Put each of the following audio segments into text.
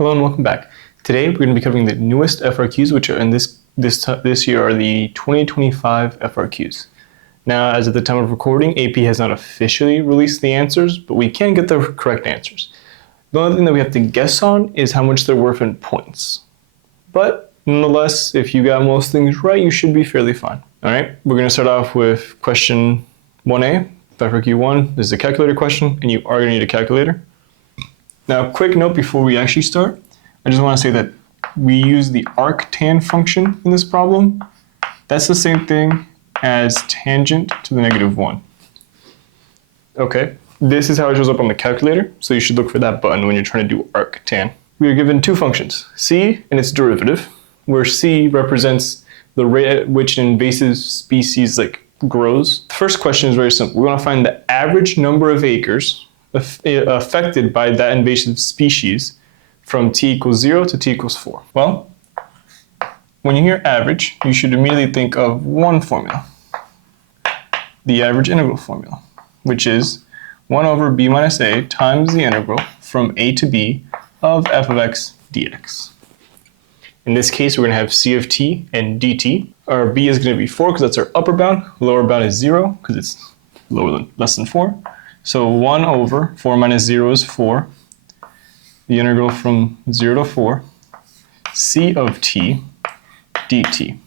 Hello and welcome back. Today we're going to be covering the newest FRQs, which are in this year are the 2025 FRQs. Now, as of the time of recording, AP has not officially released the answers, but we can get the correct answers. The only thing that we have to guess on is how much they're worth in points. But nonetheless, if you got most things right, you should be fairly fine. All right, we're going to start off with question 1A, FRQ 1. This is a calculator question, and you are going to need a calculator. Now, quick note before we actually start, I just want to say that we use the arctan function in this problem. That's the same thing as tangent to the -1. Okay, this is how it shows up on the calculator, so you should look for that button when you're trying to do arctan. We are given two functions, c and its derivative, where c represents the rate at which an invasive species grows. The first question is very simple. We want to find the average number of acres affected by that invasive species from t equals 0 to t equals 4. Well, when you hear average, you should immediately think of one formula, the average integral formula, which is 1 over b minus a times the integral from a to b of f of x dx. In this case, we're going to have c of t and dt. Our b is going to be 4 because that's our upper bound. Lower bound is 0 because it's less than 4. So 1 over 4 minus 0 is 4. The integral from 0 to 4, c of t dt.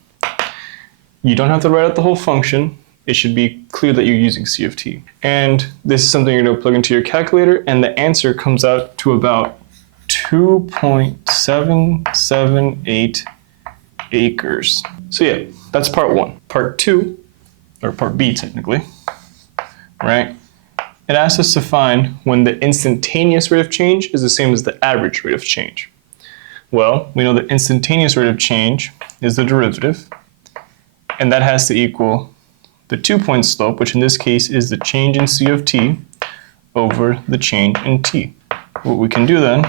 You don't have to write out the whole function. It should be clear that you're using c of t. And this is something you're going to plug into your calculator, and the answer comes out to about 2.778 acres. So yeah, that's part 1. Part 2, or part B technically, right? It asks us to find when the instantaneous rate of change is the same as the average rate of change. Well, we know the instantaneous rate of change is the derivative, and that has to equal the 2-point slope, which in this case is the change in c of t over the change in t. What we can do then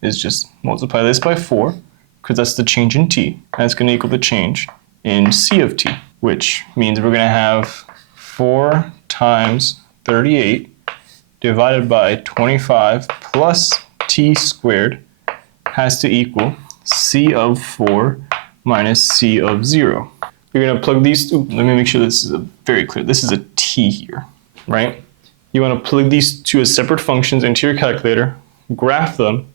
is just multiply this by 4, because that's the change in t, and it's going to equal the change in c of t, which means we're going to have 4 times 38 divided by 25 plus t squared has to equal c of 4 minus c of 0. You're going to plug these two. Let me make sure this is very clear. This is a t here, right? You want to plug these two as separate functions into your calculator, graph them,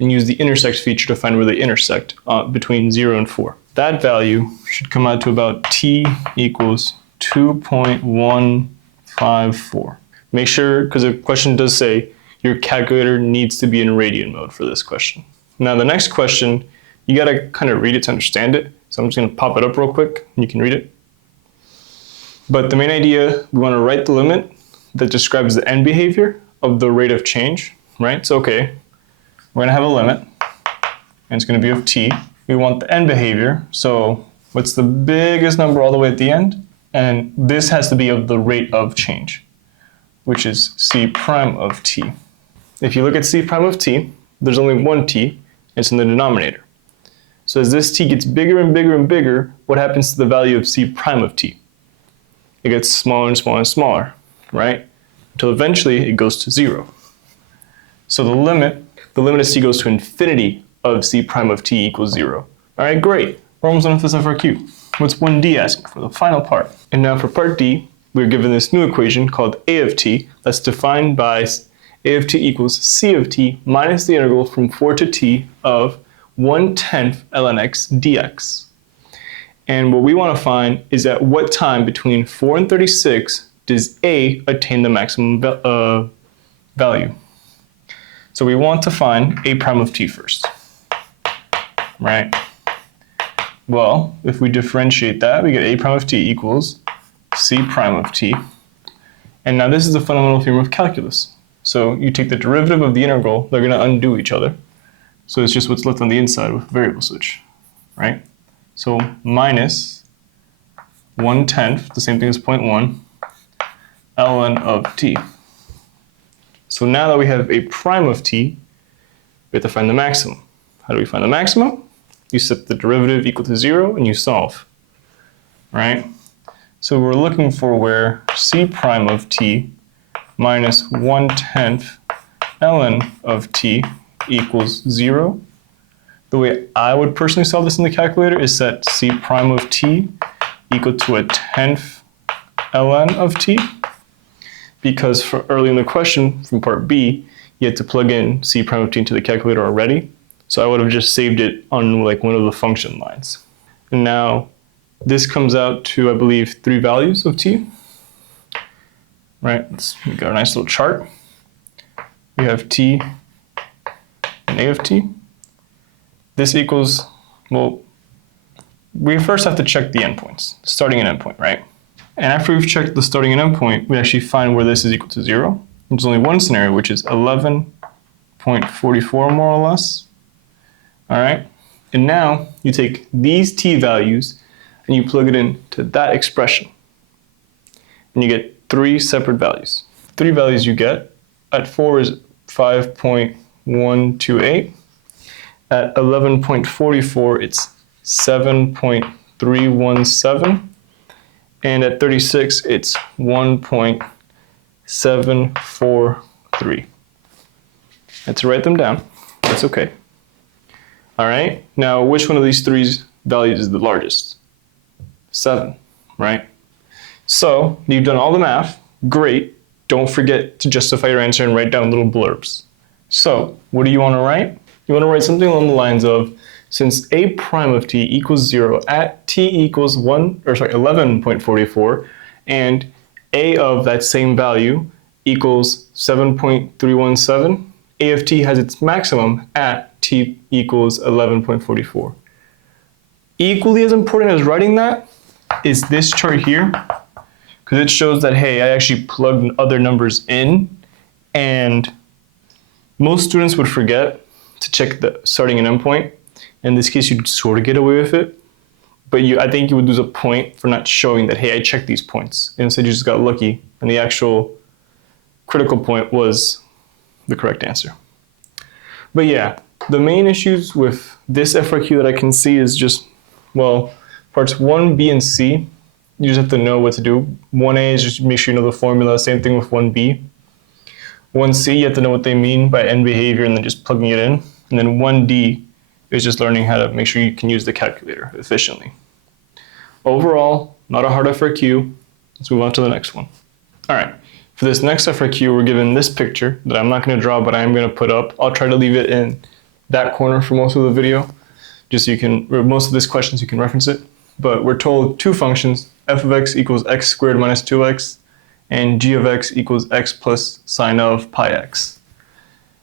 and use the intersect feature to find where they intersect between 0 and 4. That value should come out to about t equals 2.154. Make sure, because the question does say your calculator needs to be in radian mode for this question. Now the next question, you got to kind of read it to understand it. So I'm just going to pop it up real quick and you can read it. But the main idea, we want to write the limit that describes the end behavior of the rate of change, right? So okay, we're going to have a limit and it's going to be of t. We want the end behavior. So what's the biggest number all the way at the end? And this has to be of the rate of change, which is c prime of t. If you look at c prime of t, there's only one t, it's in the denominator. So as this t gets bigger and bigger and bigger, what happens to the value of c prime of t? It gets smaller and smaller and smaller, right? Until eventually it goes to 0. So the limit of c goes to infinity of c prime of t equals 0. All right, great. We're almost done with this FRQ. What's 1D asking for? The final part. And now for part D, we're given this new equation called a of t that's defined by a of t equals c of t minus the integral from 4 to t of 1/10 ln x dx. And what we want to find is at what time between 4 and 36 does a attain the maximum value. So we want to find a prime of t first, right? Well, if we differentiate that, we get a prime of t equals c prime of t. And now this is the fundamental theorem of calculus. So you take the derivative of the integral, they're going to undo each other. So it's just what's left on the inside with variable switch, right? So minus 1/10, the same thing as 0.1, ln of t. So now that we have a prime of t, we have to find the maximum. How do we find the maximum? You set the derivative equal to 0 and you solve, right? So we're looking for where c prime of t minus 1/10 ln of t equals 0 The way I would personally solve this in the calculator is set c prime of t equal to a 10th ln of t, because for early in the question from part B, you had to plug in c prime of t into the calculator already. So I would have just saved it on like one of the function lines. And now this comes out to, I believe, 3 values of t. Right, we got a nice little chart. We have t and a of t. This equals, well, we first have to check the endpoints, starting and endpoint, right? And after we've checked the starting and endpoint, we actually find where this is equal to 0. There's only one scenario, which is 11.44 more or less. All right, and now you take these t values and you plug it into that expression. And you get 3 separate values. 3 values you get at 4 is 5.128. At 11.44, it's 7.317. And at 36, it's 1.743. I had to write them down. That's okay. All right, now which one of these 3 values is the largest? 7, right? So you've done all the math, great. Don't forget to justify your answer and write down little blurbs. So what do you want to write? You want to write something along the lines of, since a prime of t equals 0 at t equals 11.44, and a of that same value equals 7.317, a of t has its maximum at t equals 11.44. Equally as important as writing that is this chart here, because it shows that, hey, I actually plugged other numbers in, and most students would forget to check the starting and end point. In this case, you'd sort of get away with it, but I think you would lose a point for not showing that, hey, I checked these points. Instead, you just got lucky, and the actual critical point was the correct answer. But yeah, the main issues with this FRQ that I can see is just, well, parts 1, B, and C, you just have to know what to do. 1A is just make sure you know the formula, same thing with 1B. 1C, you have to know what they mean by end behavior and then just plugging it in. And then 1D is just learning how to make sure you can use the calculator efficiently. Overall, not a hard FRQ. Let's move on to the next one. All right, for this next FRQ, we're given this picture that I'm not going to draw, but I am going to put up. I'll try to leave it in that corner for most of the video, just so you can, or most of this questions you can reference it. But we're told 2 functions, f of x equals x squared minus 2x, and g of x equals x plus sine of pi x.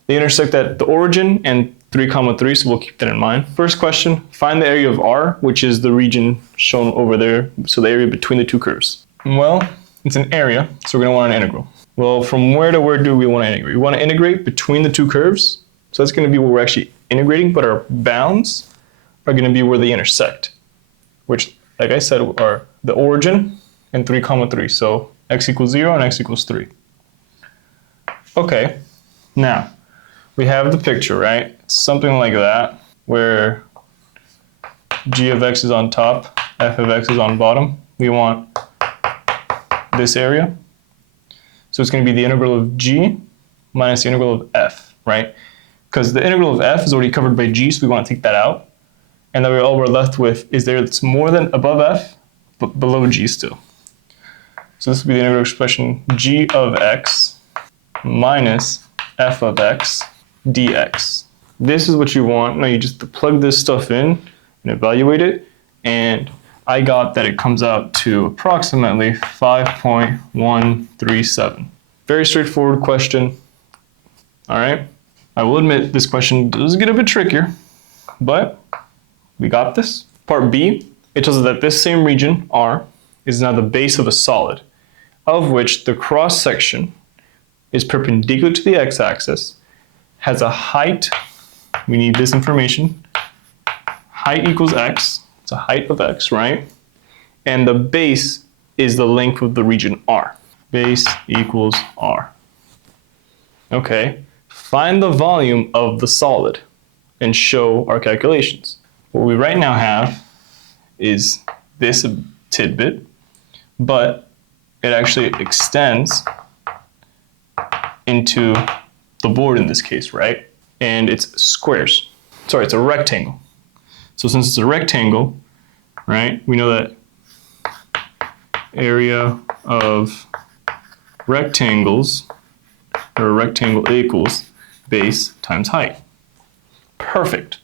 They intersect at the origin and 3, 3, so we'll keep that in mind. First question, find the area of R, which is the region shown over there, so the area between the 2 curves. Well, it's an area, so we're going to want an integral. Well, from where to where do we want to integrate? We want to integrate between the 2 curves, so that's going to be where we're actually integrating, but our bounds are going to be where they intersect, which, like I said, are the origin and 3, 3, so x equals 0 and x equals 3. Okay, now we have the picture, right? It's something like that, where g of x is on top, f of x is on bottom. We want this area. So it's going to be the integral of g minus the integral of f, right? Because the integral of f is already covered by g, so we want to take that out. And then all we're left with is there that's more than above f, but below g still. So this will be the integral expression g of x minus f of x dx. This is what you want. Now you just plug this stuff in and evaluate it. And I got that it comes out to approximately 5.137. Very straightforward question. All right. I will admit this question does get a bit trickier, but we got this. Part B, it tells us that this same region, R, is now the base of a solid, of which the cross section is perpendicular to the x-axis, has a height, we need this information, height equals x, it's a height of x, right? And the base is the length of the region R. Base equals R. Okay, find the volume of the solid and show our calculations. What we right now have is this tidbit, but it actually extends into the board in this case, right? And it's squares. sorry, it's a rectangle. So since it's a rectangle, right, we know that area of rectangles, or a rectangle equals base times height. Perfect.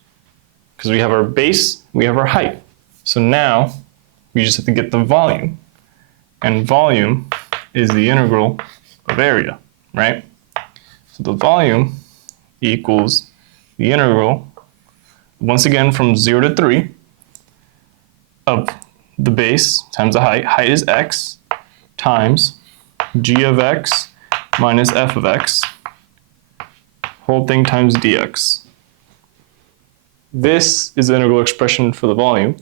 Because we have our base, we have our height. So now we just have to get the volume. And volume is the integral of area, right? So the volume equals the integral, once again from 0 to 3, of the base times the height. Height is x times g of x minus f of x, whole thing times dx. This is the integral expression for the volume.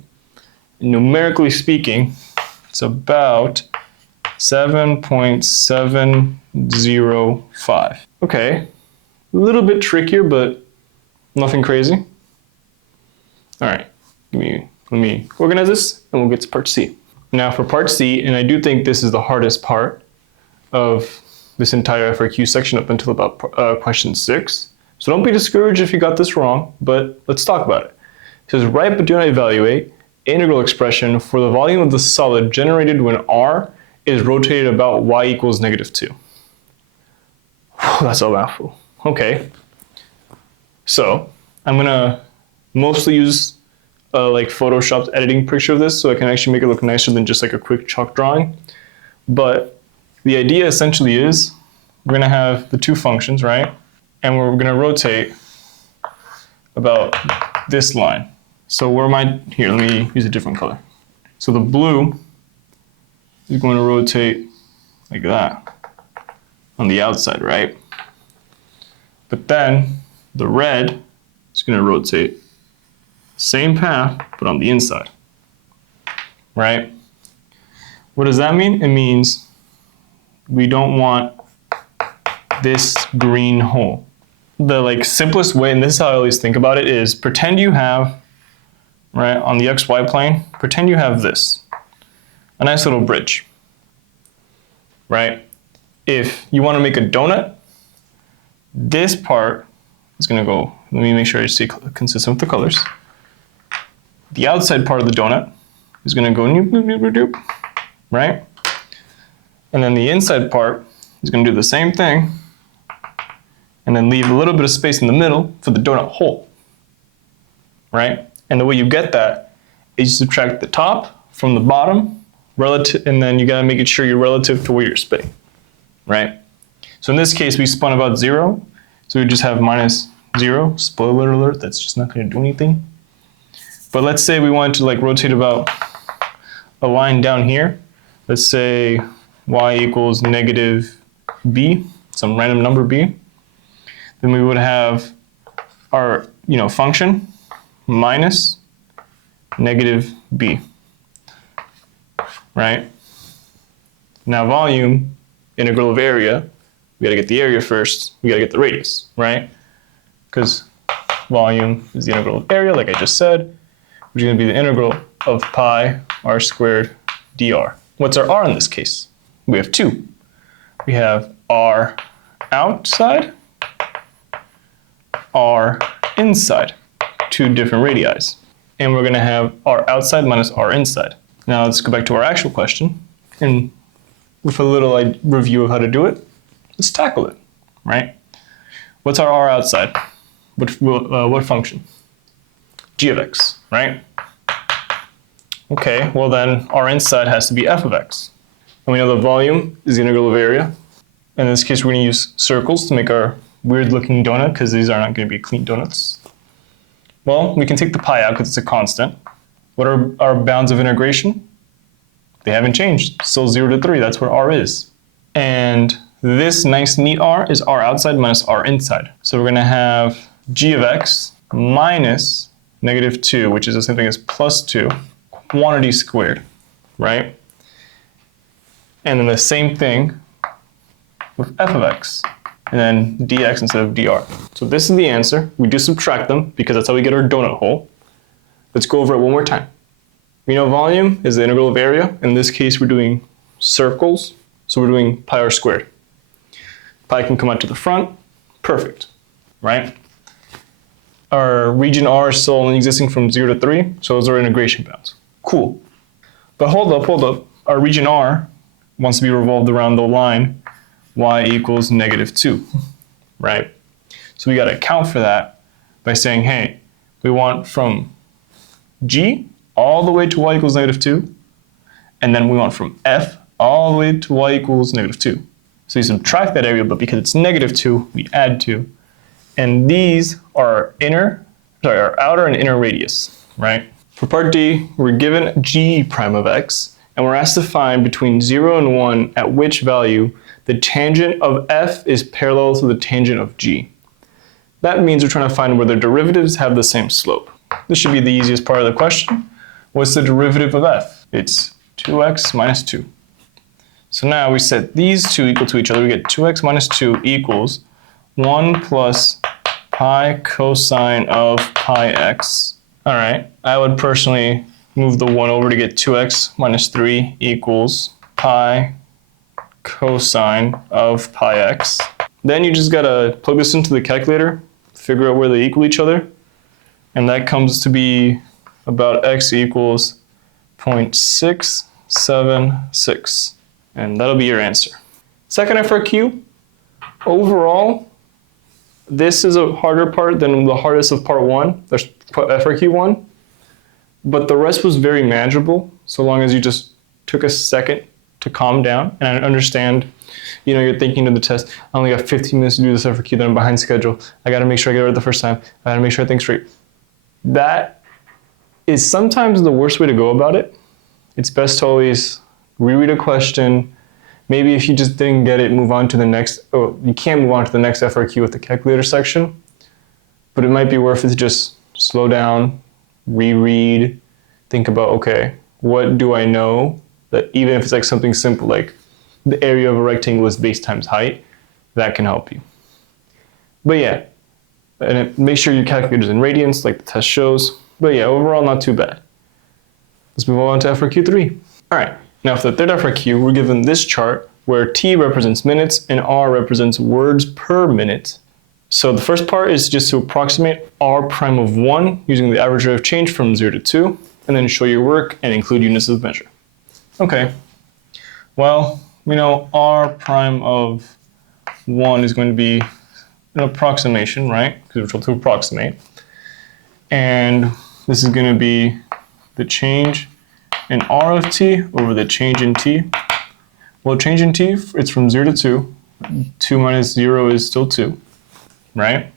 Numerically speaking, it's about 7.705. Okay, a little bit trickier, but nothing crazy. All right, let me organize this and we'll get to part C. Now for part C, and I do think this is the hardest part of this entire FRQ section up until about question 6. So don't be discouraged if you got this wrong, but let's talk about it. It says, write but do not evaluate integral expression for the volume of the solid generated when R is rotated about y equals -2. That's a mouthful. Okay. So I'm gonna mostly use like Photoshop's editing picture of this so I can actually make it look nicer than just like a quick chalk drawing. But the idea essentially is we're gonna have the two functions, right? And we're gonna rotate about this line. So where am I? Here, let me use a different color. So the blue is going to rotate like that on the outside, right? But then the red is going to rotate same path, but on the inside, right? What does that mean? It means we don't want this green hole. The like simplest way, and this is how I always think about it, is pretend you have, right, on the XY plane, pretend you have this, a nice little bridge, right? If you want to make a donut, this part is going to go, let me make sure I stay consistent with the colors. The outside part of the donut is going to go noop, noop, noop, noop, noop, right? And then the inside part is going to do the same thing and then leave a little bit of space in the middle for the donut hole, right? And the way you get that is you subtract the top from the bottom, relative, and then you gotta make it sure you're relative to where you're spinning, right? So in this case, we spun about 0, so we just have -0. Spoiler alert, that's just not gonna do anything. But let's say we wanted to like rotate about a line down here. Let's say y equals -b, some random number b. Then we would have our function minus -b, right? Now volume, integral of area, we gotta get the area first, we gotta get the radius, right? Because volume is the integral of area, like I just said, which is gonna be the integral of pi r squared dr. What's our r in this case? We have 2. We have r outside, r inside. 2 different radii. And we're going to have r outside minus r inside. Now let's go back to our actual question. And with a little review of how to do it, let's tackle it, right? What's our r outside? What function? G of x, right? Okay, well then r inside has to be f of x. And we know the volume is the integral of area. In this case, we're going to use circles to make our weird looking donut because these are not going to be clean donuts. Well, we can take the pi out because it's a constant. What are our bounds of integration? They haven't changed. Still 0 to 3. That's where r is. And this nice neat r is r outside minus r inside. So we're going to have g of x minus -2, which is the same thing as +2, quantity squared, right? And then the same thing with f of x. And then dx instead of dr. So this is the answer. We do subtract them because that's how we get our donut hole. Let's go over it one more time. We know volume is the integral of area. In this case, we're doing circles, so we're doing pi r squared. Pi can come out to the front. Perfect, right? our region R is still only existing from 0 to 3, so those are integration bounds. Cool. But hold up. Our region R wants to be revolved around the line y equals -2, right? So we got to account for that by saying, hey, we want from G all the way to y equals -2, and then we want from F all the way to y equals -2. So you subtract that area, but because it's -2, we add 2. And these are our outer and inner radius, right? For part D, we're given g prime of x, and we're asked to find between 0 and 1 at which value the tangent of f is parallel to the tangent of g. That means we're trying to find where the derivatives have the same slope. This should be the easiest part of the question. What's the derivative of f? It's 2x minus 2. So now we set these two equal to each other. We get 2x minus 2 equals 1 plus pi cosine of pi x. All right, I would personally move the 1 over to get 2x minus 3 equals pi cosine of pi x. Then you just gotta plug this into the calculator, figure out where they equal each other, and that comes to be about x equals 0.676, and that'll be your answer. Second FRQ, overall, this is a harder part than the hardest of part 1, there's FRQ 1, but the rest was very manageable, so long as you just took a second to calm down and understand, you're thinking of the test, I only got 15 minutes to do this FRQ, then I'm behind schedule, I gotta make sure I get it right the first time, I gotta make sure I think straight. That is sometimes the worst way to go about it. It's best to always reread a question. Maybe if you just didn't get it, move on to the next, you can move on to the next FRQ with the calculator section, but it might be worth it to just slow down, reread, think about, okay, what do I know that even if it's like something simple, like the area of a rectangle is base times height, that can help you. But yeah, and make sure your calculator's in radians like the test shows. But yeah, overall not too bad. Let's move on to FRQ 3. All right, now for the third FRQ, we're given this chart where T represents minutes and R represents words per minute. So the first part is just to approximate R prime of 1 using the average rate of change from 0 to 2, and then show your work and include units of measure. Okay, well, we know R prime of 1 is going to be an approximation, right? Because we're told to approximate. And this is going to be the change in R of t over the change in t. Well, change in t, it's from 0 to 2. 2 minus 0 is still 2, right?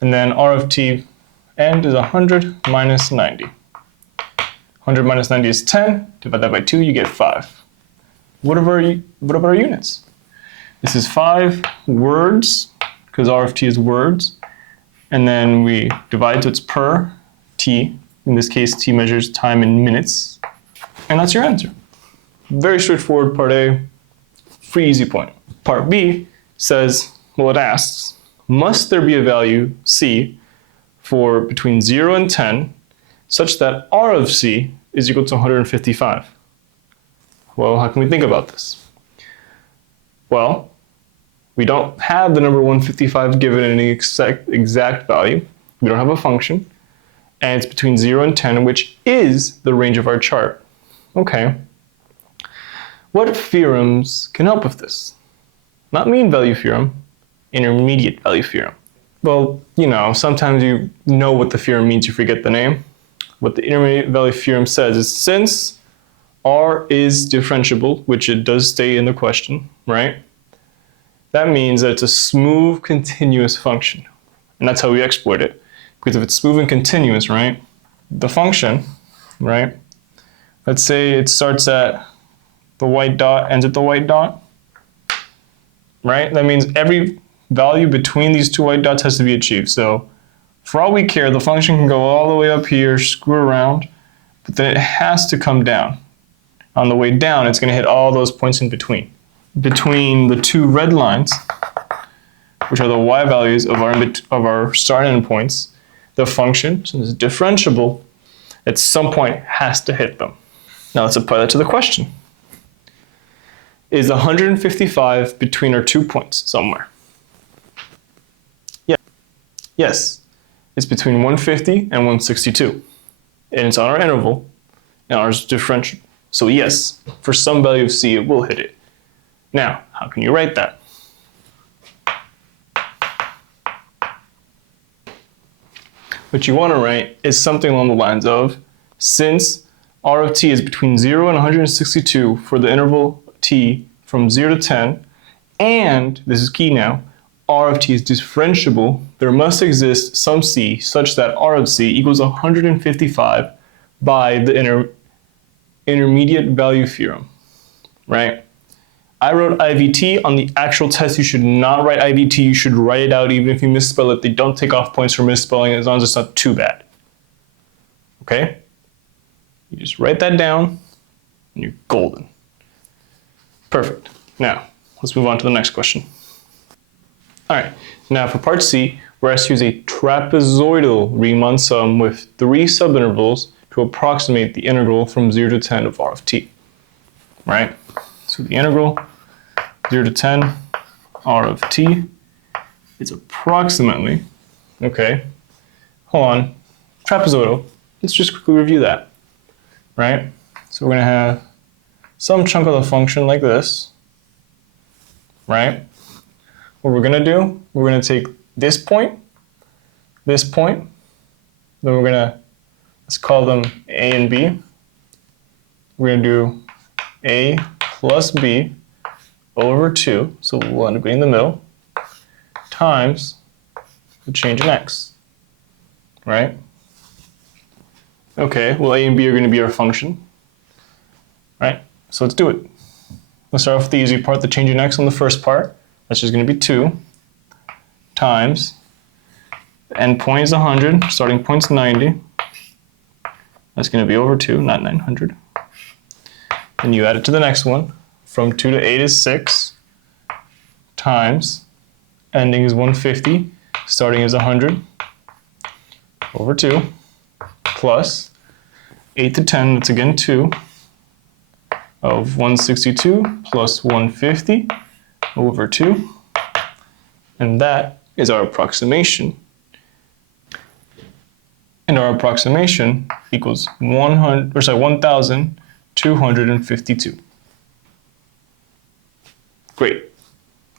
And then R of t end is 100 minus 90. 100 minus 90 is 10. Divide that by 2, you get 5. What about our units? This is 5 words, because R of t is words. And then we divide, so it's per t. In this case, t measures time in minutes. And that's your answer. Very straightforward, part A. Free, easy point. Part B says, well, it asks, must there be a value c for between 0 and 10 such that R of c is equal to 155? Well, how can we think about this? Well, we don't have the number 155 given in any exact value. We don't have a function. And it's between 0 and 10, which is the range of our chart. Okay. What theorems can help with this? Not mean value theorem, intermediate value theorem. Well, sometimes you know what the theorem means, you forget the name. What the intermediate value theorem says is since R is differentiable, which it does state in the question, right? That means that it's a smooth, continuous function. And that's how we exploit it. Because if it's smooth and continuous, right, the function, right, let's say it starts at the white dot, ends at the white dot, right? That means every value between these two white dots has to be achieved. So for all we care, the function can go all the way up here, screw around, but then it has to come down. On the way down, it's going to hit all those points in between. Between the two red lines, which are the y values of our start and end points, the function, since it's differentiable, at some point has to hit them. Now let's apply that to the question. Is 155 between our 2 points somewhere? Yeah. Yes. it's between 150 and 162. And it's on our interval, and ours is differentiable. So yes, for some value of c, it will hit it. Now, how can you write that? What you want to write is something along the lines of, since r of t is between 0 and 162 for the interval t from 0 to 10, and, this is key now, r of t is differentiable, there must exist some c such that r of c equals 155 by the intermediate value theorem, right? I wrote IVT. On the actual test, you should not write IVT. You should write it out even if you misspell it. They don't take off points for misspelling as long as it's not too bad. Okay? You just write that down and you're golden. Perfect. Now, let's move on to the next question. All right, now for part C, we're asked to use a trapezoidal Riemann sum with 3 subintervals to approximate the integral from 0 to 10 of r of t, right? So the integral 0 to 10 r of t is approximately, okay, hold on, trapezoidal, let's just quickly review that, right? So we're gonna have some chunk of the function like this, right? What we're gonna do, we're gonna take this point, then we're gonna, let's call them A and B. We're gonna do A plus B over 2, so we'll end up being in the middle, times the change in x, right? Okay, well A and B are gonna be our function, right? So let's do it. Let's start off with the easy part, the change in x on the first part. That's just going to be 2 times, the end point is 100, starting point's 90. That's going to be over 2, not 900. Then you add it to the next one. From 2 to 8 is 6, times, ending is 150, starting is 100, over 2, plus 8 to 10, that's again 2, of 162 plus 150, over 2, and that is our approximation. And our approximation equals 1,252. Great.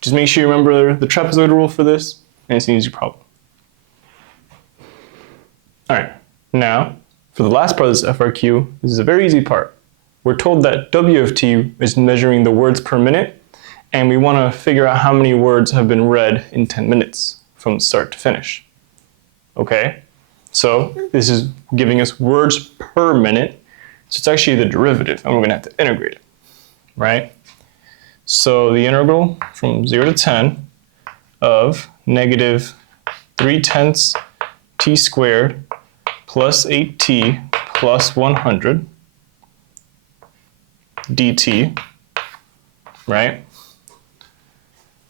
Just make sure you remember the trapezoidal rule for this, and it's an easy problem. All right, now for the last part of this FRQ, this is a very easy part. We're told that W of t is measuring the words per minute, and we want to figure out how many words have been read in 10 minutes from start to finish. Okay, so this is giving us words per minute, so it's actually the derivative, and we're going to have to integrate it, right? So the integral from 0 to 10 of negative 3/10 t squared plus 8t plus 100 dt, right?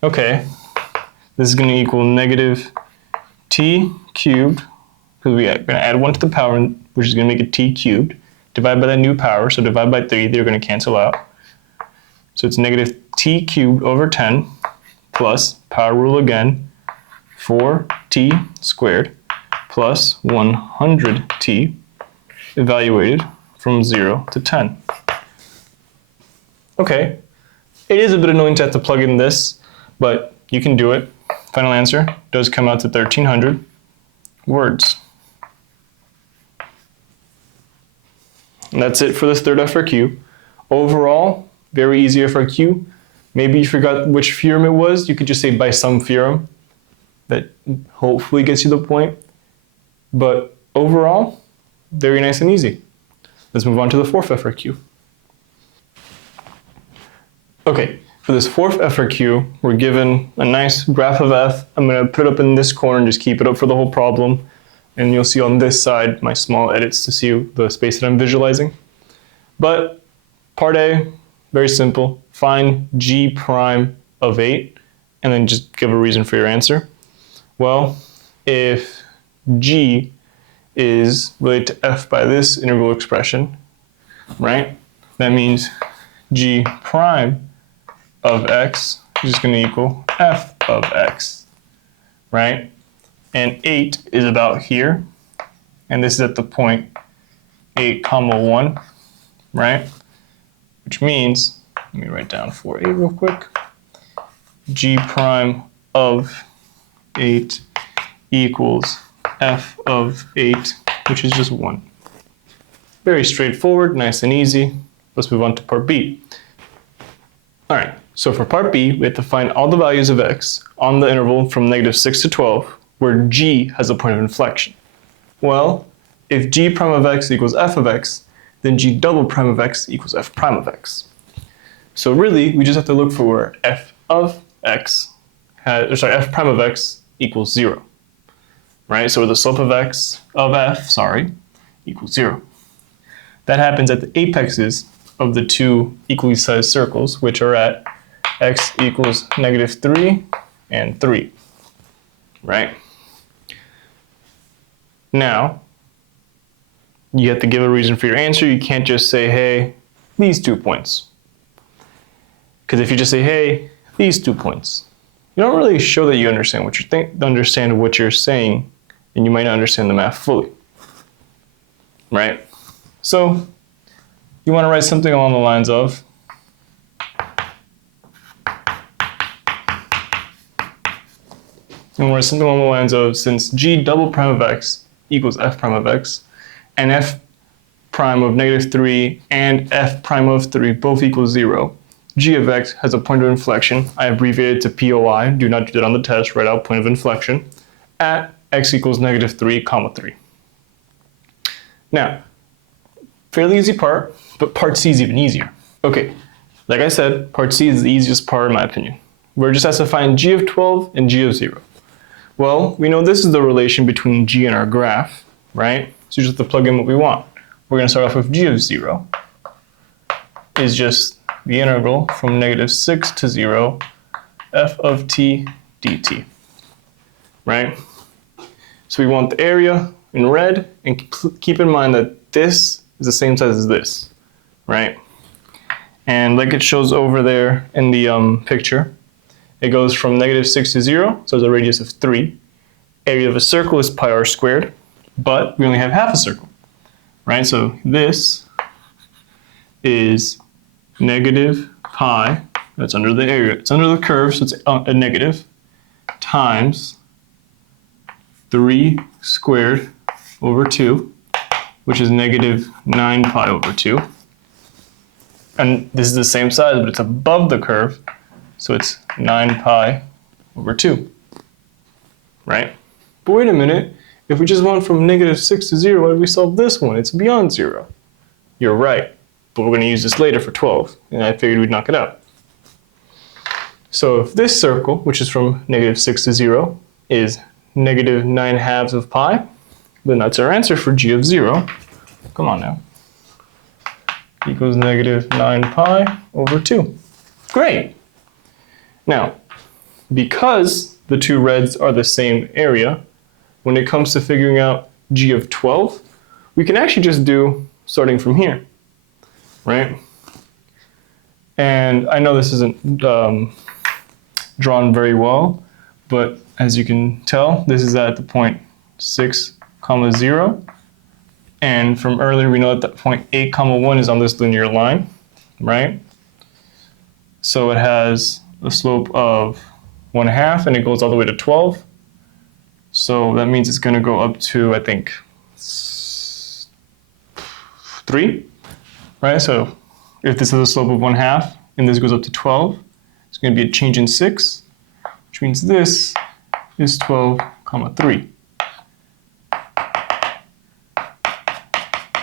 Okay, this is going to equal negative t cubed, because we're going to add 1 to the power, which is going to make it t cubed, divide by that new power, so divide by 3, they're going to cancel out. So it's negative t cubed over 10 plus, power rule again, 4t squared plus 100t evaluated from 0 to 10. Okay, it is a bit annoying to have to plug in this, but you can do it. Final answer does come out to 1,300 words. And that's it for this third FRQ. Overall, very easy FRQ. Maybe you forgot which theorem it was. You could just say by some theorem. That hopefully gets you the point. But overall, very nice and easy. Let's move on to the fourth FRQ. Okay, for this fourth FRQ, we're given a nice graph of f. I'm going to put it up in this corner and just keep it up for the whole problem. And you'll see on this side my small edits to see the space that I'm visualizing. But part A, very simple. Find g prime of 8, and then just give a reason for your answer. Well, if g is related to f by this integral expression, right? That means g prime of x is going to equal f of x, right? and 8 is about here, and this is at the point 8 comma 1, right? Which means, let me write down 4a real quick, g prime of 8 equals f of 8, which is just 1. Very straightforward, nice and easy. Let's move on to part B. All right, so for part B, we have to find all the values of x on the interval from -6 to 12, where g has a point of inflection. Well, if g prime of x equals f of x, then g double prime of x equals f prime of x. So really, we just have to look for where f of x f prime of x equals 0, right? So where the slope of f equals 0. That happens at the apexes of the two equally sized circles, which are at x equals -3 and 3, right? Now, you have to give a reason for your answer. You can't just say, hey, these 2 points. Because if you just say, hey, these 2 points, you don't really show that you understand what you're saying, and you might not understand the math fully, right? So you want to write something along the lines of since g double prime of x equals f prime of x, and f prime of -3 and f prime of 3 both equal 0, g of x has a point of inflection. I abbreviated to POI. Do not do that on the test. Write out point of inflection at x equals -3, comma 3. Now, fairly easy part, but part C is even easier. Okay, like I said, part C is the easiest part in my opinion. We're just has to find g of 12 and g of 0. Well, we know this is the relation between g and our graph, right? So you just have to plug in what we want. We're going to start off with g of 0 is just the integral from -6 to 0 f of t dt, right? So we want the area in red, and keep in mind that this is the same size as this, right? And like it shows over there in the picture, it goes from -6 to 0, so there's a radius of 3. Area of a circle is pi r squared, but we only have half a circle, right? So this is -pi, that's under the area, it's under the curve, so it's a negative, times 3 squared over 2, which is -9 pi over 2. And this is the same size, but it's above the curve, so it's 9 pi over 2, right? But wait a minute, if we just went from -6 to 0, why did we solve this one? It's beyond 0. You're right, but we're going to use this later for 12, and I figured we'd knock it out. So if this circle, which is from -6 to 0, is -9/2 of pi, then that's our answer for g of 0. Come on now. Equals -9 pi over 2. Great. Now, because the two reds are the same area, when it comes to figuring out g of 12, we can actually just do starting from here, right? And I know this isn't drawn very well, but as you can tell, this is at the point 6, 0. And from earlier, we know that point 8, 1 is on this linear line, right? So it has a slope of 1/2, and it goes all the way to 12. So that means it's going to go up to, I think, 3, right? So if this is a slope of 1/2, and this goes up to 12, it's going to be a change in 6, which means this is 12, 3.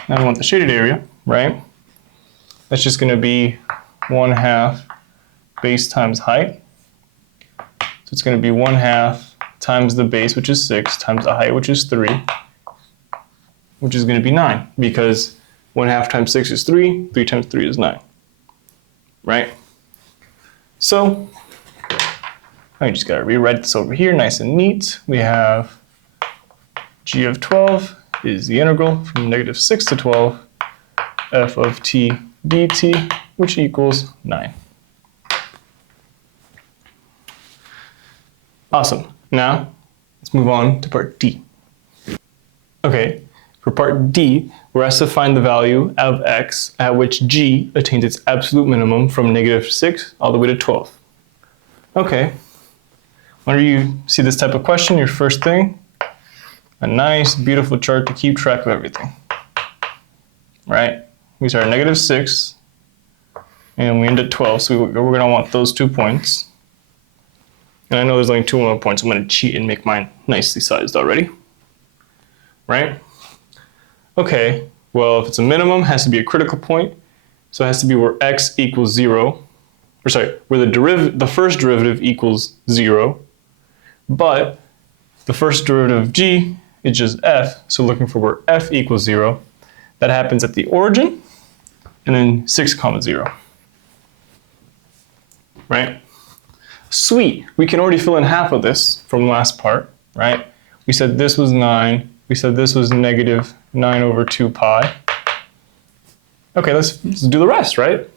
Now we want the shaded area, right? That's just going to be 1/2 base times height. So it's going to be 1/2 times the base, which is 6, times the height, which is 3, which is going to be 9, because 1/2 times 6 is 3, 3 times 3 is 9, right? So I just got to rewrite this over here nice and neat. We have g of 12 is the integral from -6 to 12 f of t dt, which equals 9. Awesome. Now, Let's move on to part D. Okay, for part D, we're asked to find the value of x at which g attains its absolute minimum from -6 all the way to 12. Okay, whenever you see this type of question, your first thing, a nice, beautiful chart to keep track of everything. Right? We start at -6 and we end at 12, so we're going to want those 2 points. And I know there's only 2 more points. I'm going to cheat and make mine nicely sized already. Right? Okay, well, if it's a minimum, it has to be a critical point. So it has to be where x equals 0. Or sorry, where the first derivative equals 0. But the first derivative of g is just f. So looking for where f equals 0. That happens at the origin. And then 6, 0. Right? Sweet. We can already fill in half of this from the last part. Right? We said this was 9. We said this was -9 over 2 pi. Okay, let's do the rest, right?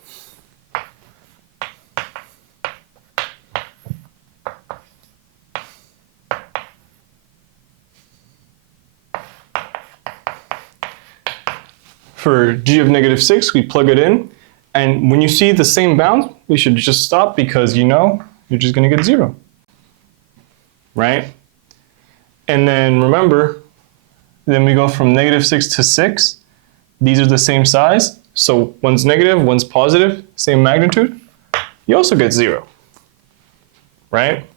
For g of -6, we plug it in. And when you see the same bound, we should just stop because you know you're just going to get 0. Right? And then remember, then we go from -6 to 6. These are the same size. So one's negative, one's positive, same magnitude. You also get 0. Right?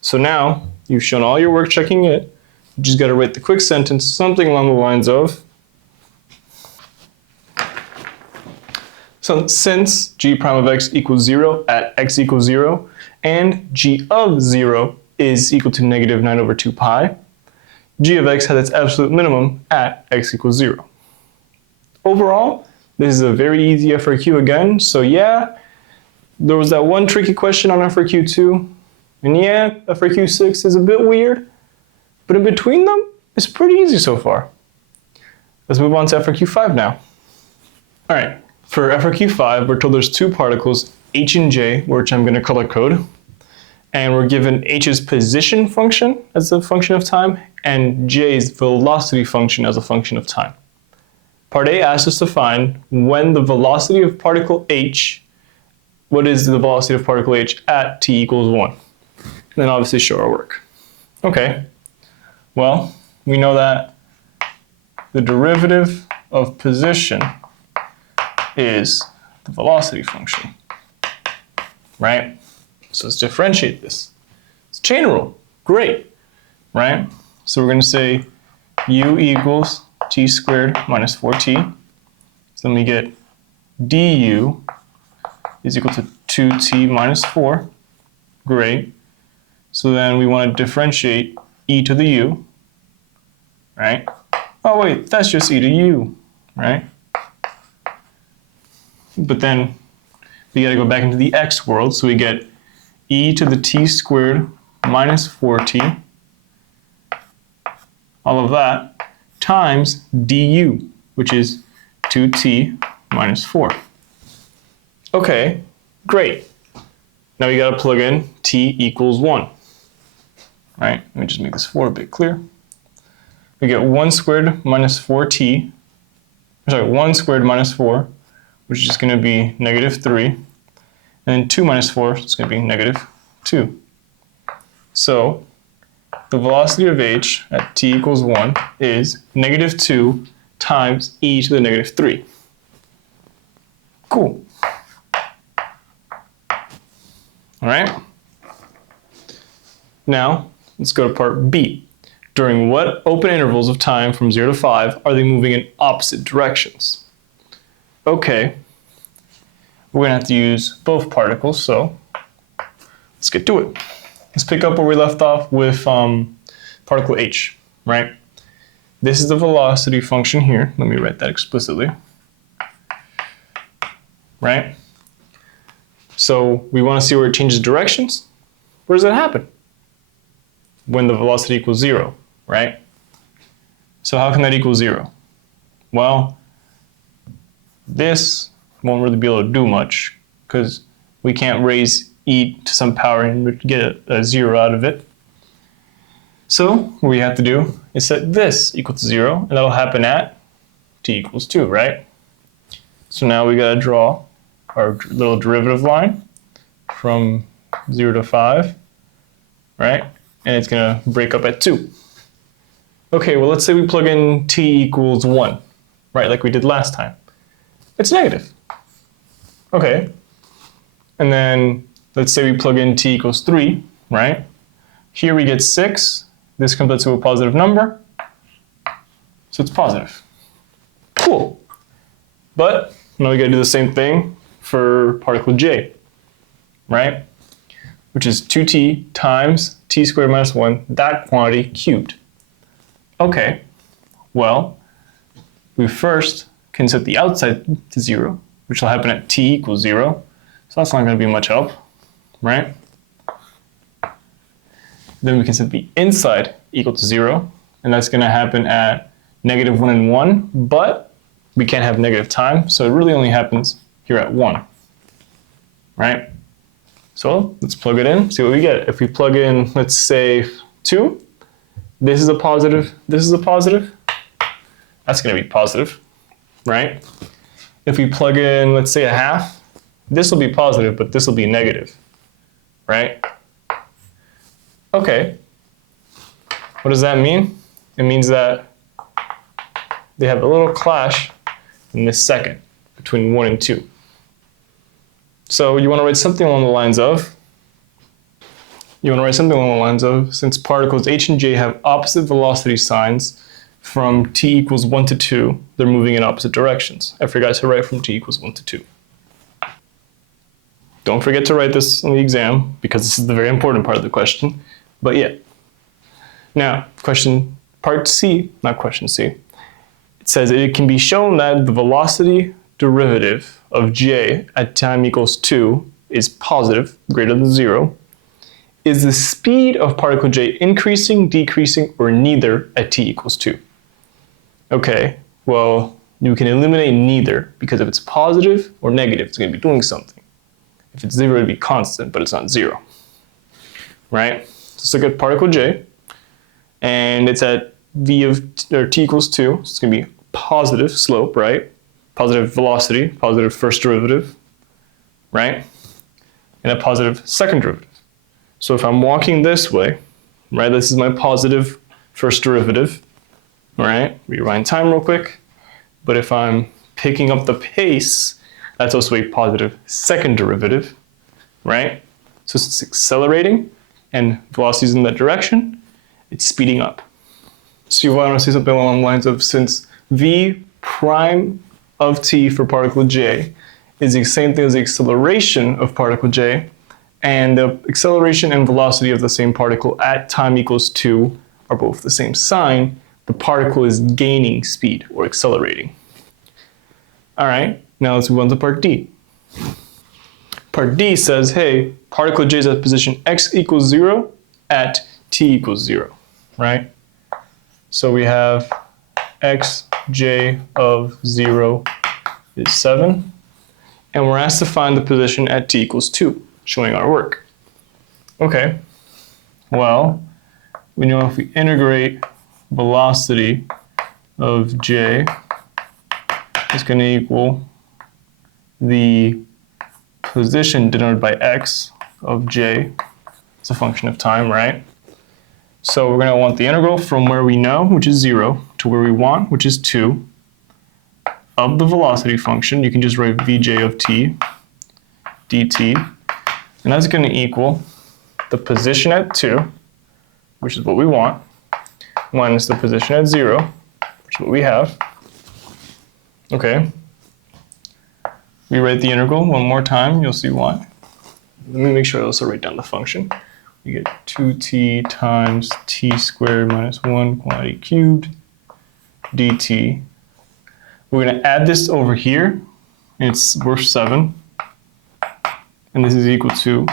So now you've shown all your work checking it. You just got to write the quick sentence, something along the lines of, so since g prime of x equals 0 at x equals 0, and g of 0 is equal to -9 over 2 pi, g of x has its absolute minimum at x equals 0. Overall, this is a very easy FRQ again. So yeah, there was that one tricky question on FRQ 2. And yeah, FRQ 6 is a bit weird. But in between them, it's pretty easy so far. Let's move on to FRQ 5 now. All right, for FRQ 5, we're told there's 2 particles, h and j, which I'm going to color code. And we're given h's position function as a function of time and j's velocity function as a function of time. Part A asks us to find when the velocity of particle h, what is the velocity of particle h at t equals 1? And then obviously show our work. Okay, well, we know that the derivative of position is the velocity function, right? So let's differentiate this. It's chain rule. Great, right? So we're going to say u equals t squared minus 4t. So then we get du is equal to 2t minus 4. Great. So then we want to differentiate e to the u, right? Oh wait, that's just e to u, right? But then we got to go back into the x world, so we get e to the t squared minus 4t, all of that, times du, which is 2t minus 4. Okay, great. Now we got to plug in t equals 1. Right? Let me just make this 4 a bit clear. We get 1 squared minus 4t, sorry, 1 squared minus 4, which is going to be -3. And then 2 minus 4 is going to be -2. So the velocity of h at t equals 1 is -2 times e to the -3. Cool. All right. Now, let's go to part B. During what open intervals of time from 0 to 5 are they moving in opposite directions? Okay, we're going to have to use both particles, so let's get to it. Let's pick up where we left off with particle h, right? This is the velocity function here. Let me write that explicitly, right? So we want to see where it changes directions. Where does that happen? When the velocity equals 0, right? So how can that equal 0? Well, this won't really be able to do much because we can't raise e to some power and get a 0 out of it. So what we have to do is set this equal to 0, and that'll happen at t equals 2, right? So now we gotta draw our little derivative line from 0 to 5, right? And it's gonna break up at 2. Okay, well let's say we plug in t equals 1, right, like we did last time. It's negative. Okay, and then let's say we plug in t equals 3, right? Here we get 6. This comes out to a positive number, so it's positive. Cool. But now we gotta do the same thing for particle j, right? Which is 2t times t squared minus 1, that quantity cubed. Okay, well, we first can set the outside to 0, which will happen at t equals 0. So that's not going to be much help, right? Then we can set the inside equal to 0, and that's going to happen at negative 1 and 1, but we can't have negative time, so it really only happens here at 1, right? So let's plug it in, see what we get. If we plug in, let's say 2, this is a positive, this is a positive, that's going to be positive, right? If we plug in, let's say a half, this will be positive, but this will be negative, right? Okay, what does that mean? It means that they have a little clash in this second between 1 and 2. So you want to write something along the lines of, since particles h and j have opposite velocity signs from t equals 1 to 2, they're moving in opposite directions. I forgot to write from t equals 1 to 2. Don't forget to write this on the exam, because this is the very important part of the question. But yeah. Now, part C, not question C. It says it can be shown that the velocity derivative of j at time equals 2 is positive, greater than 0. Is the speed of particle j increasing, decreasing, or neither at t equals 2? Okay, well, you can eliminate neither, because if it's positive or negative, it's going to be doing something. If it's 0, it'd be constant, but it's not 0, right? So let's look at particle j, and it's at t equals 2, so it's going to be positive slope, right? Positive velocity, positive first derivative, right? And a positive second derivative. So if I'm walking this way, right, this is my positive first derivative, all right? Rewind time real quick. But if I'm picking up the pace, that's also a positive second derivative, right? So it's accelerating, and velocity is in that direction, it's speeding up. So you want to say something along the lines of, since v prime of t for particle j is the same thing as the acceleration of particle j, and the acceleration and velocity of the same particle at time equals 2 are both the same sign, the particle is gaining speed or accelerating. All right, now let's move on to part D. Part D says, hey, particle j is at position x equals 0 at t equals 0, right? So we have xj of 0 is 7, and we're asked to find the position at t equals 2, showing our work. Okay, well, we know if we integrate velocity of j, it's going to equal the position denoted by x of j. It's a function of time, right? So we're going to want the integral from where we know, which is 0, to where we want, which is 2, of the velocity function. You can just write vj of t dt, and that's going to equal the position at 2, which is what we want, minus the position at 0, which is what we have. Okay. We write the integral one more time, you'll see why. Let me make sure I also write down the function. We get 2t times t squared minus 1 quantity cubed dt. We're going to add this over here, and it's worth 7. And this is equal to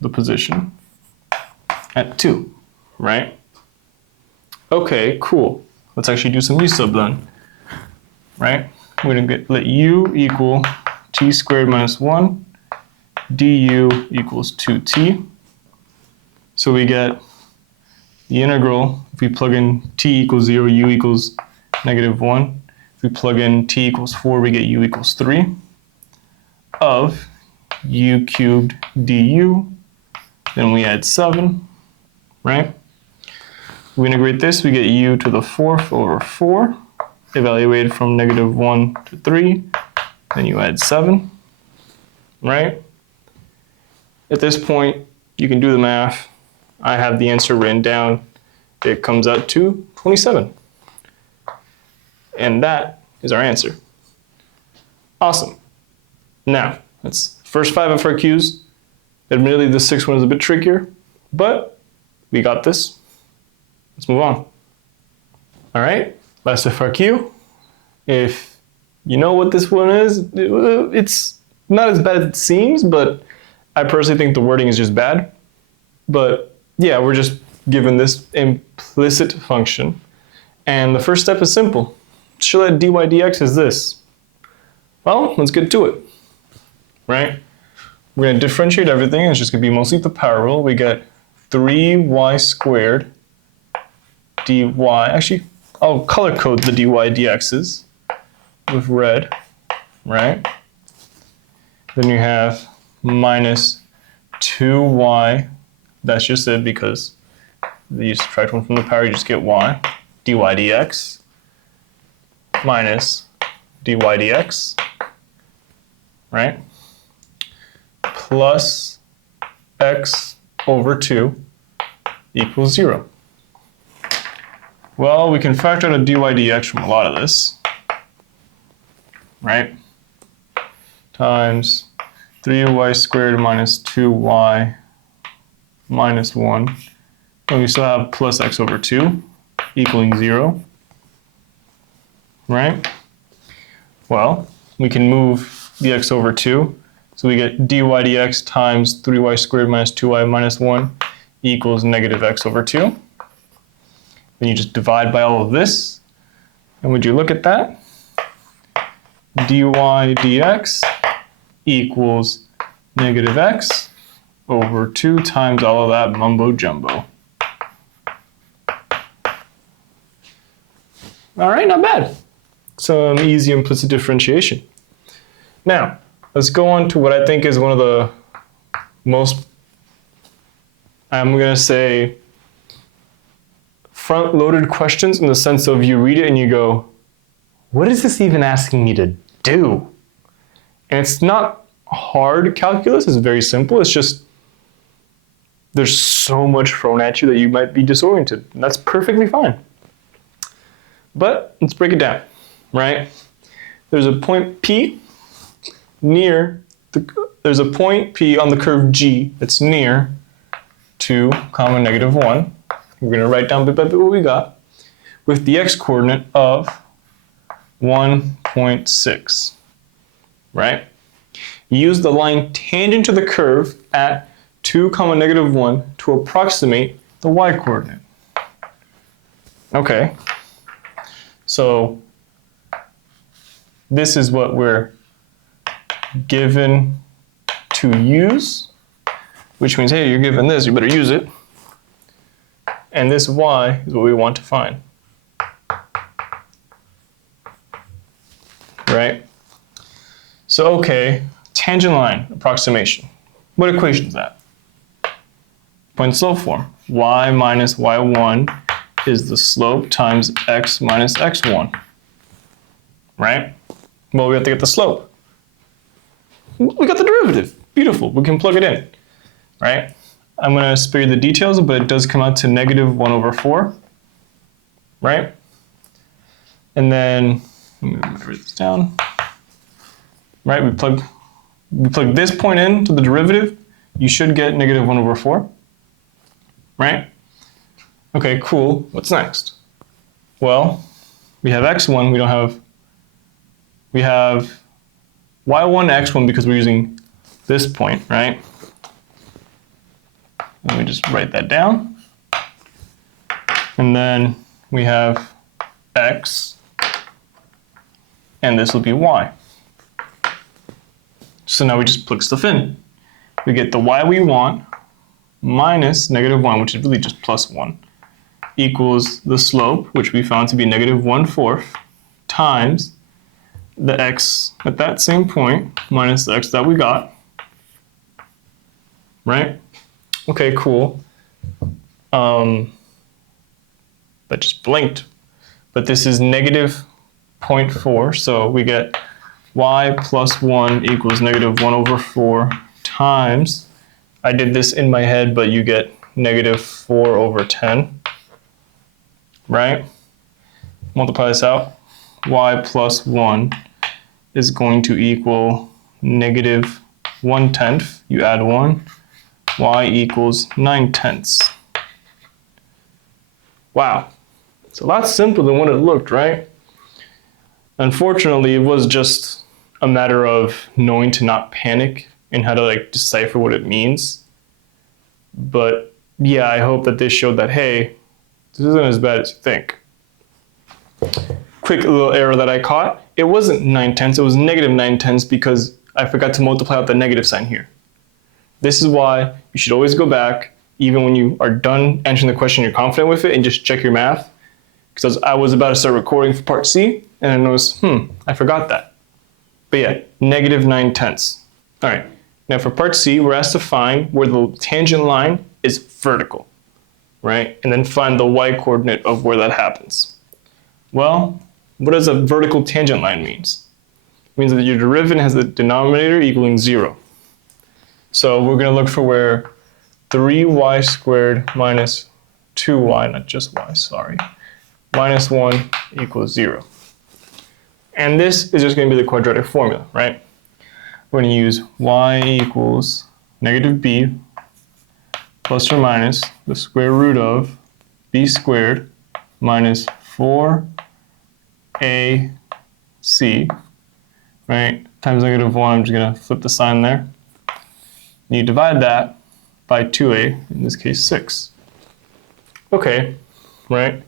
the position at 2, right? Okay, cool. Let's actually do some u sub then, right? We're going to let u equal t squared minus 1, du equals 2t. So we get the integral, if we plug in t equals 0, u equals -1. If we plug in t equals 4, we get u equals 3 of u cubed du. Then we add 7, right? We integrate this, we get u to the 4th over 4, evaluated from -1 to 3. Then you add 7, right? At this point, you can do the math. I have the answer written down. It comes out to 27. And that is our answer. Awesome. Now, that's first 5 FRQs. Admittedly, the 6th one is a bit trickier, but we got this. Let's move on. All right, last FRQ. If you know what this one is, it's not as bad as it seems, but I personally think the wording is just bad. But yeah, we're just given this implicit function. And the first step is simple. Show that dy dx is this. Well, let's get to it, right? We're going to differentiate everything. It's just going to be mostly the power rule. We get 3y squared dy. Actually, I'll color code the dy dx's with red, right? Then you have minus 2y. That's just it because you subtract one from the power, you just get y. Dy dx minus dy dx, right? Plus x over 2 equals 0. Well, we can factor out a dy dx from a lot of this, right? Times 3y squared minus 2y minus 1. And we still have plus x over 2 equaling 0, right? Well, we can move the x over 2. So we get dy dx times 3y squared minus 2y minus 1 equals negative x over 2. Then you just divide by all of this. And would you look at that? Dy dx equals negative x over 2 times all of that mumbo jumbo. All right, not bad. Some easy implicit differentiation. Now, let's go on to what I think is one of the most, I'm going to say, front-loaded questions in the sense of you read it and you go, what is this even asking me to do? And it's not hard calculus, it's very simple. It's just there's so much thrown at you that you might be disoriented. And that's perfectly fine. But let's break it down, right? There's a point P near, there's a point P on the curve G that's near 2, negative 1. We're going to write down bit by bit what we got with the x-coordinate of 1.6, right? Use the line tangent to the curve at 2, negative 1 to approximate the y-coordinate. Okay, so this is what we're given to use, which means, hey, you're given this, you better use it. And this y is what we want to find, right? So, okay, tangent line approximation. What equation is that? Point slope form. Y minus y1 is the slope times x minus x1, right? Well, we have to get the slope. We got the derivative. Beautiful. We can plug it in, right? I'm going to spare you the details, but it does come out to negative 1 over 4, right? And then, let me write this down, right? We plug this point in to the derivative, you should get negative 1 over 4, right? Okay, cool. What's next? Well, we have x1, we have y1 x1 because we're using this point, right? Let me just write that down. And then we have x, and this will be y. So now we just plug stuff in. We get the y we want minus negative 1, which is really just plus 1, equals the slope, which we found to be negative 1/4, times the x at that same point minus the x that we got, right? Okay, cool. That just blinked. But this is negative 0.4, so we get y plus 1 equals negative 1/4 times, I did this in my head, but you get negative 4/10, right? Multiply this out. Y plus 1 is going to equal negative 1/10. You add 1. Y equals 9/10. Wow. It's a lot simpler than what it looked, right? Unfortunately, it was just a matter of knowing to not panic and how to like decipher what it means. But yeah, I hope that this showed that, hey, this isn't as bad as you think. Quick little error that I caught. It wasn't 9/10, it was negative 9/10 because I forgot to multiply out the negative sign here. This is why you should always go back, even when you are done answering the question, you're confident with it, and just check your math. Because I was about to start recording for part C, and I noticed, I forgot that. But yeah, negative 9/10. All right, now for part C, we're asked to find where the tangent line is vertical, right? And then find the y coordinate of where that happens. Well, what does a vertical tangent line means? It means that your derivative has the denominator equaling 0. So we're going to look for where 3y squared minus 2y, not just y, sorry, minus 1 equals 0. And this is just going to be the quadratic formula, right? We're going to use y equals negative b plus or minus the square root of b squared minus 4ac, right? Times negative 1, I'm just going to flip the sign there. You divide that by 2a, in this case 6. Okay, right?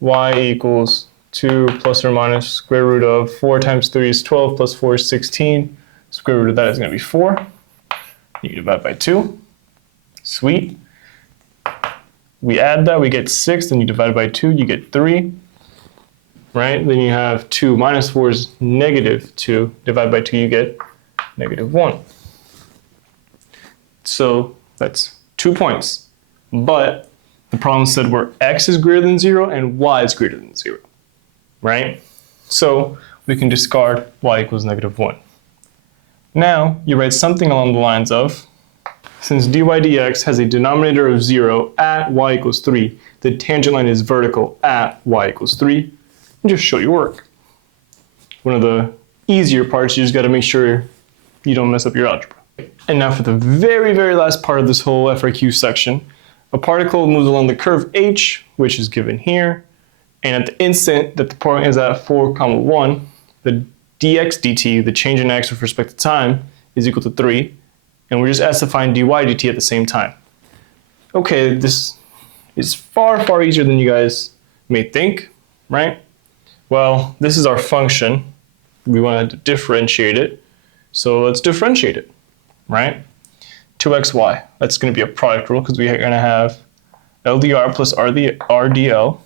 Y equals 2 plus or minus square root of 4 times 3 is 12 plus 4 is 16. Square root of that is going to be 4. You divide by 2. Sweet. We add that, we get 6, then you divide by 2, you get 3. Right? Then you have 2 minus 4 is negative 2. Divide by 2, you get negative 1. So that's 2 points. But the problem said where x is greater than 0 and y is greater than 0. Right? So we can discard y equals negative 1. Now you write something along the lines of, since dy dx has a denominator of 0 at y equals 3, the tangent line is vertical at y equals 3, and just show your work. One of the easier parts, you just got to make sure you don't mess up your algebra. And now for the very, very last part of this whole FRQ section, a particle moves along the curve h, which is given here, and at the instant that the point is at 4, 1, the dx dt, the change in x with respect to time, is equal to 3, and we're just asked to find dy dt at the same time. Okay, this is far, far easier than you guys may think, right? Well, this is our function. We want to differentiate it, so let's differentiate it, right? 2xy, that's going to be a product rule because we are going to have LDR plus RDL.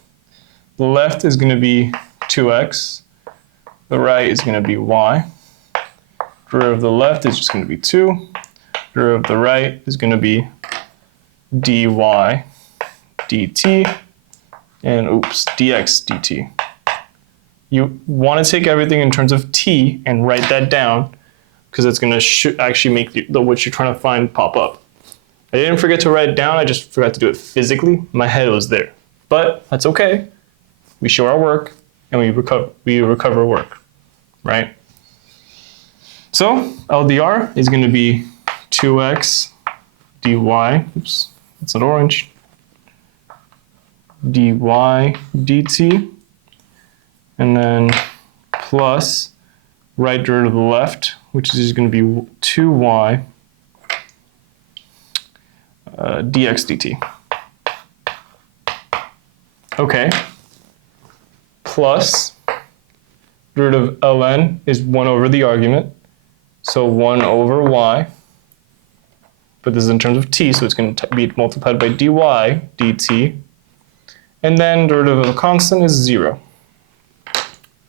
The left is going to be 2x, the right is going to be y. Derivative of the left is just going to be 2. Derivative of the right is going to be dy dt, and dx dt. You want to take everything in terms of t and write that down because it's going to actually make what you're trying to find pop up. I didn't forget to write it down, I just forgot to do it physically. My head was there. But that's okay. We show our work and we recover work, right? So LDR is going to be 2x dy, oops, that's an orange, dy dt, and then plus right derivative of the left, which is going to be 2y dx dt. Okay, plus derivative of ln is 1 over the argument, so 1 over y, but this is in terms of t, so it's going to be multiplied by dy dt, And then derivative of a constant is 0.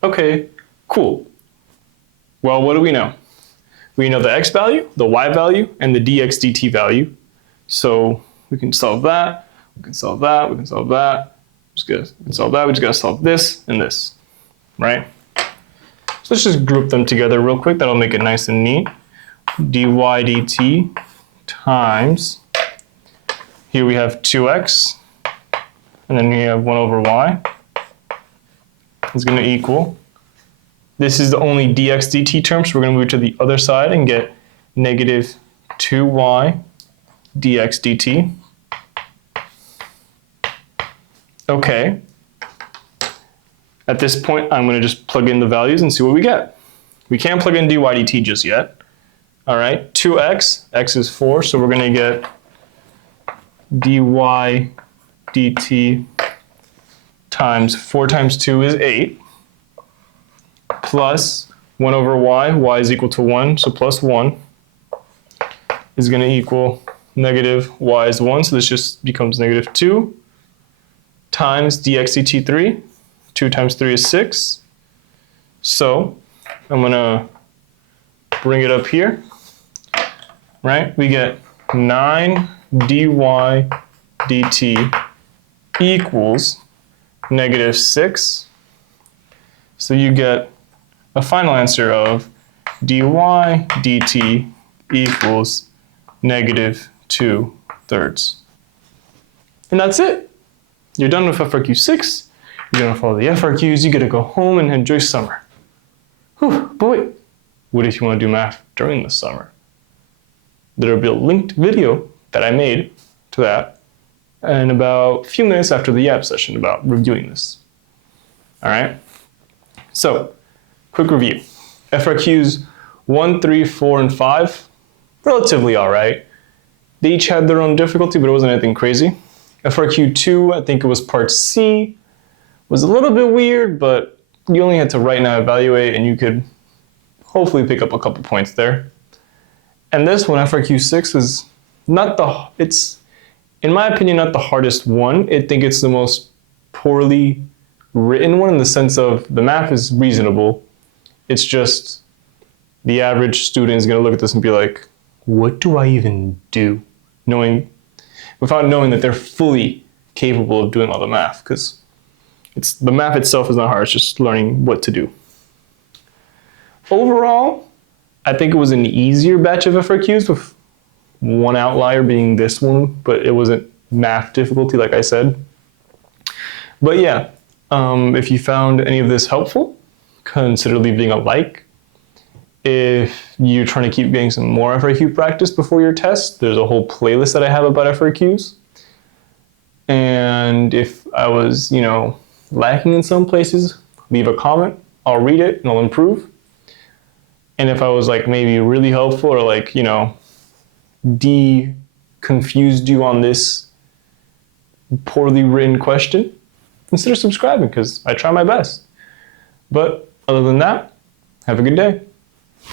Okay, cool. Well, what do we know? We know the x value, the y value, and the dx dt value. So we can solve that, we can solve that, we can solve that. We can solve that, we just gotta solve this and this, right? So let's just group them together real quick. That'll make it nice and neat. dy dt times, here we have 2x, and then we have 1 over y is going to equal, this is the only dx dt term, so we're going to move to the other side and get negative 2y dx dt. Okay. At this point, I'm going to just plug in the values and see what we get. We can't plug in dy dt just yet. All right, 2x, x is 4, so we're going to get dy dt times 4 times 2 is 8, plus 1 over y is equal to 1, so plus 1 is going to equal negative y is 1, so this just becomes negative 2 times dx dt 3. 2 times 3 is 6. So I'm going to bring it up here, right? We get 9 dy dt equals negative 6. So you get a final answer of dy dt equals negative 2/3. And that's it. You're done with FRQ 6. You're going to follow the FRQs. You get to go home and enjoy summer. Whew, but wait, what if you want to do math during the summer? There will be a linked video that I made to that in about a few minutes after the YAP session about reviewing this. All right? So, quick review. FRQs 1, 3, 4, and 5, relatively all right. They each had their own difficulty, but it wasn't anything crazy. FRQ 2, I think it was part C, was a little bit weird, but you only had to write and evaluate, and you could hopefully pick up a couple points there. And this one, FRQ 6, is it's, in my opinion, not the hardest one. I think it's the most poorly written one in the sense of the math is reasonable. It's just the average student is going to look at this and be like, what do I even do? Without knowing that they're fully capable of doing all the math, because the math itself is not hard, it's just learning what to do. Overall, I think it was an easier batch of FRQs with one outlier being this one, but it wasn't math difficulty like I said. But yeah, if you found any of this helpful, consider leaving a like. If you're trying to keep getting some more FRQ practice before your test, there's a whole playlist that I have about FRQs. And if I was, lacking in some places, leave a comment. I'll read it and I'll improve. And if I was maybe really helpful or confused you on this poorly written question, consider subscribing because I try my best. But other than that, have a good day.